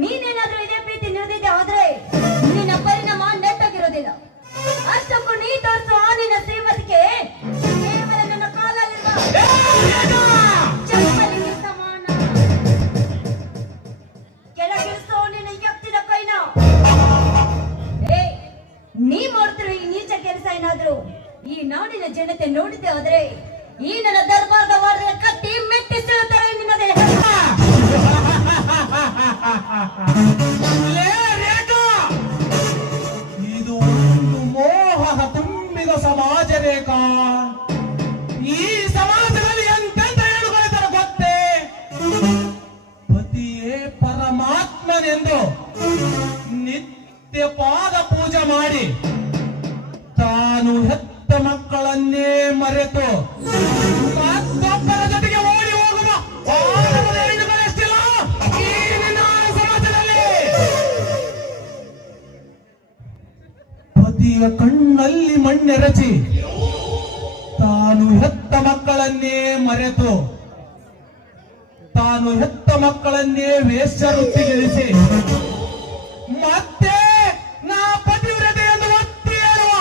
ನೀನೇನಾದ್ರೂ ಇದೇ ಪ್ರೀತಿ ನಿಲ್ದಿದ್ದೆ ಆದ್ರೆ ನಿನ್ನ ಪರಿಣಾಮ ನೆಟ್ಟಾಗಿರೋದಿಲ್ಲ. ಅಷ್ಟಕ್ಕೂ ನೀ ತೋರಿಸೋ ನಿನ್ನ ಶ್ರೀಮತಿಗೆ ಕೇವಲ ನನ್ನ ಕಾಲಲ್ಲಿರುವ ಚಪ್ಪಲಿಗೆ ಸಮಾನ. ಕೆಳಗಿಳಿಸೋ ನಿನ್ನ ಎತ್ತಿದ ಕೈನ. ನೀ ಮಾಡ್ತಿರೋ ಈ ನೀಚ ಕೆಲಸ ಏನಾದ್ರು ಈ ನಾಡಿನ ಜನತೆ ನೋಡಿದ್ದೆ ಆದ್ರೆ ಈ ನನ್ನ ದರ್ಬಾರದ ವಾರದ ಕಟ್ಟಿ ಮೆಟ್ಟಿಸಿರುತ್ತಾರೆ ನಿನ್ನದೇ. ಇದು ಒಂದು ಮೋಹ ತುಂಬಿದ ಸಮಾಜ ರೇಖಾ. ಈ ಸಮಾಜದಲ್ಲಿ ಎಂತೆಂತ ಹೇಳುಗಳಿದ್ದಾರೆ ಗೊತ್ತೇ? ಪತಿಯೇ ಪರಮಾತ್ಮನೆಂದು ನಿತ್ಯ ಪಾದ ಪೂಜೆ ಮಾಡಿ ತಾನು ಹೆತ್ತ ಮಕ್ಕಳನ್ನೇ ಮರೆತು ಮತ್ತೊಬ್ಬರ ಜೊತೆಗೆ ಓಡಿ ಹೋಗುವ ಹೆಣ್ಣುಗಳೆಷ್ಟಿಲ್ಲ ಈ ನಿನ್ನ ಸಮಾಜದಲ್ಲಿ. ಪತಿಯ ಕಣ್ಣಲ್ಲಿ ಮಣ್ಣೆರಚಿ ತಾನು ಹೆತ್ತ ಮಕ್ಕಳನ್ನೇ ಮರೆತು ತಾನು ಹೆತ್ತ ಮಕ್ಕಳನ್ನೇ ವೇಶ್ಯವೃತ್ತಿಗಿಳಿಸಿ ಮತ್ತೆ ನಾ ಪತಿವ್ರತೆ ಎಂದು ಒತ್ತಿ ಹೇಳುವ